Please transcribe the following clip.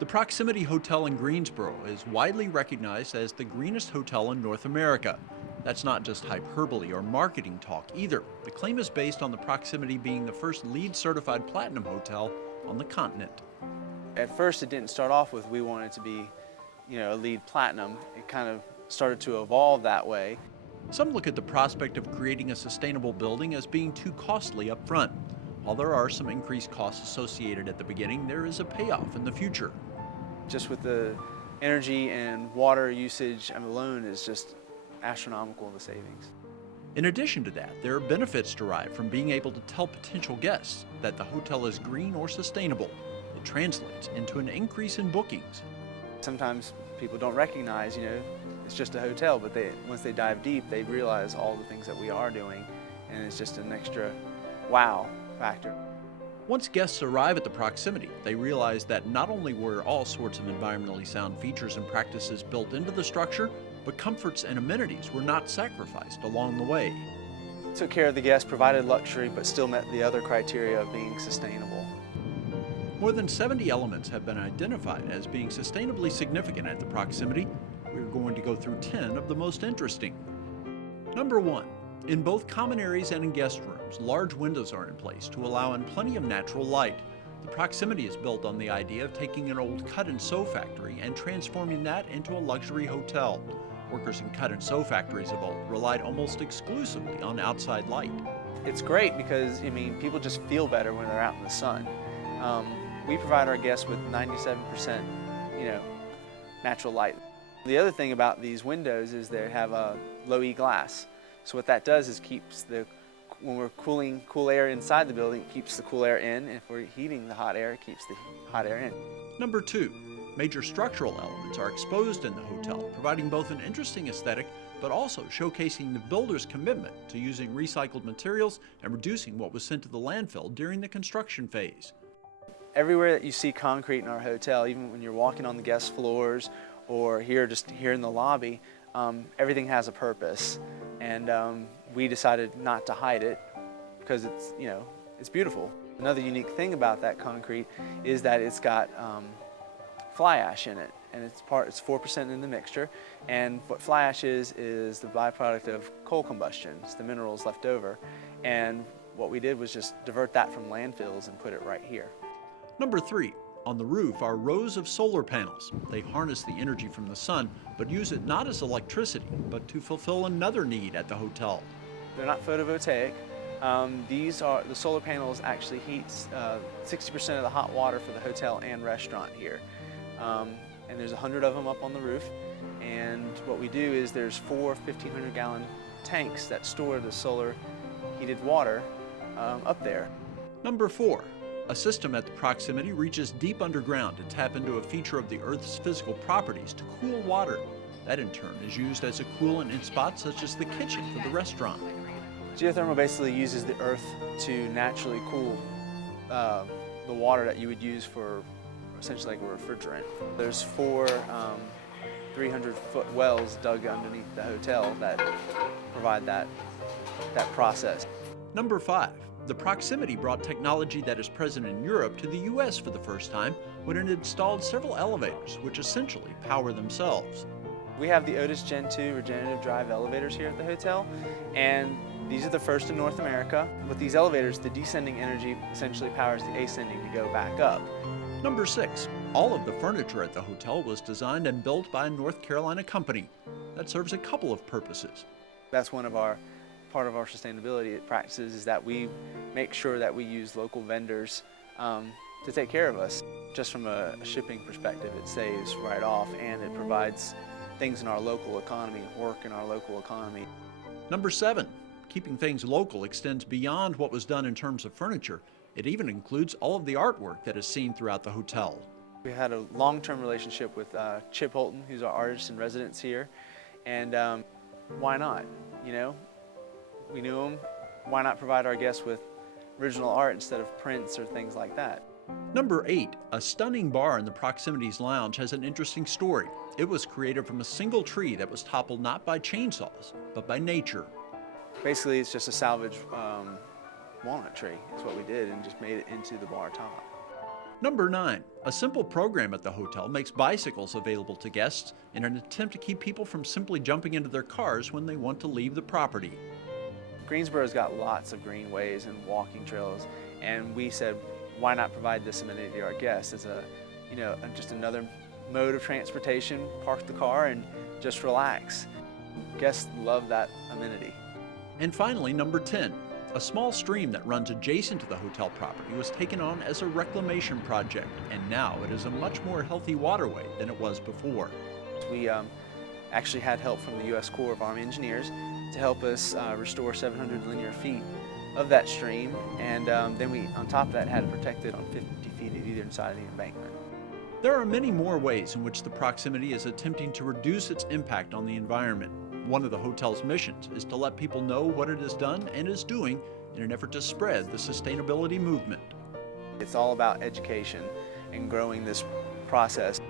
The Proximity Hotel in Greensboro is widely recognized as the greenest hotel in North America. That's not just hyperbole or marketing talk either. The claim is based on the Proximity being the first LEED certified platinum hotel on the continent. At first it didn't start off with we wanted to be, a LEED platinum. It kind of started to evolve that way. Some look at the prospect of creating a sustainable building as being too costly up front. While there are some increased costs associated at the beginning, there is a payoff in the future. Just with the energy and water usage alone is just astronomical, the savings. In addition to that, there are benefits derived from being able to tell potential guests that the hotel is green or sustainable. It translates into an increase in bookings. Sometimes people don't recognize, it's just a hotel, but once they dive deep, they realize all the things that we are doing, and it's just an extra wow factor. Once guests arrive at the Proximity, they realize that not only were all sorts of environmentally sound features and practices built into the structure, but comforts and amenities were not sacrificed along the way. Took care of the guests, provided luxury, but still met the other criteria of being sustainable. More than 70 elements have been identified as being sustainably significant at the Proximity. We're going to go through 10 of the most interesting. Number 1. In both common areas and in guest rooms, large windows are in place to allow in plenty of natural light. The Proximity is built on the idea of taking an old cut-and-sew factory and transforming that into a luxury hotel. Workers in cut-and-sew factories of old relied almost exclusively on outside light. It's great because, people just feel better when they're out in the sun. We provide our guests with 97%, natural light. The other thing about these windows is they have a low E glass. So what that does is when we're cooling cool air inside the building, it keeps the cool air in, and if we're heating the hot air, it keeps the hot air in. Number 2. Major structural elements are exposed in the hotel, providing both an interesting aesthetic, but also showcasing the builder's commitment to using recycled materials and reducing what was sent to the landfill during the construction phase. Everywhere that you see concrete in our hotel, even when you're walking on the guest floors or just here in the lobby, everything has a purpose. And we decided not to hide it because it's beautiful. Another unique thing about that concrete is that it's got fly ash in it, and it's 4% in the mixture. And what fly ash is the byproduct of coal combustion. It's the minerals left over. And what we did was just divert that from landfills and put it right here. Number 3. On the roof are rows of solar panels. They harness the energy from the sun, but use it not as electricity, but to fulfill another need at the hotel. They're not photovoltaic. The solar panels actually heat 60% of the hot water for the hotel and restaurant here. And there's 100 of them up on the roof. And what we do is there's 4 1,500-gallon tanks that store the solar heated water up there. Number 4. A system at the Proximity reaches deep underground to tap into a feature of the Earth's physical properties to cool water. That in turn is used as a coolant in spots such as the kitchen for the restaurant. Geothermal basically uses the earth to naturally cool the water that you would use for essentially like a refrigerant. There's 4 300-foot wells dug underneath the hotel that provide that process. Number 5. The Proximity brought technology that is present in Europe to the US for the first time when it installed several elevators, which essentially power themselves. We have the Otis Gen 2 regenerative drive elevators here at the hotel, and these are the first in North America. With these elevators, the descending energy essentially powers the ascending to go back up. Number 6. All of the furniture at the hotel was designed and built by a North Carolina company. That serves a couple of purposes. That's part of our sustainability practices is that we make sure that we use local vendors to take care of us. Just from a shipping perspective, it saves right off, and it provides things in our local economy, work in our local economy. Number 7. Keeping things local extends beyond what was done in terms of furniture. It even includes all of the artwork that is seen throughout the hotel. We had a long-term relationship with Chip Holton, who's our artist in residence here, and why not, We knew him. Why not provide our guests with original art instead of prints or things like that? Number 8. A stunning bar in the Proximity's lounge has an interesting story. It was created from a single tree that was toppled not by chainsaws, but by nature. Basically, it's just a salvage walnut tree. That's what we did, and just made it into the bar top. Number 9. A simple program at the hotel makes bicycles available to guests in an attempt to keep people from simply jumping into their cars when they want to leave the property. Greensboro's got lots of greenways and walking trails, and we said, why not provide this amenity to our guests as just another mode of transportation? Park the car and just relax. Guests love that amenity. And finally, number 10. A small stream that runs adjacent to the hotel property was taken on as a reclamation project, and now it is a much more healthy waterway than it was before. We actually had help from the U.S. Corps of Army Engineers to help us restore 700 linear feet of that stream, and then we, on top of that, had it protected on 50 feet at either side of the embankment. There are many more ways in which the proximity is attempting to reduce its impact on the environment. One of the hotel's missions is to let people know what it has done and is doing in an effort to spread the sustainability movement. It's all about education and growing this process.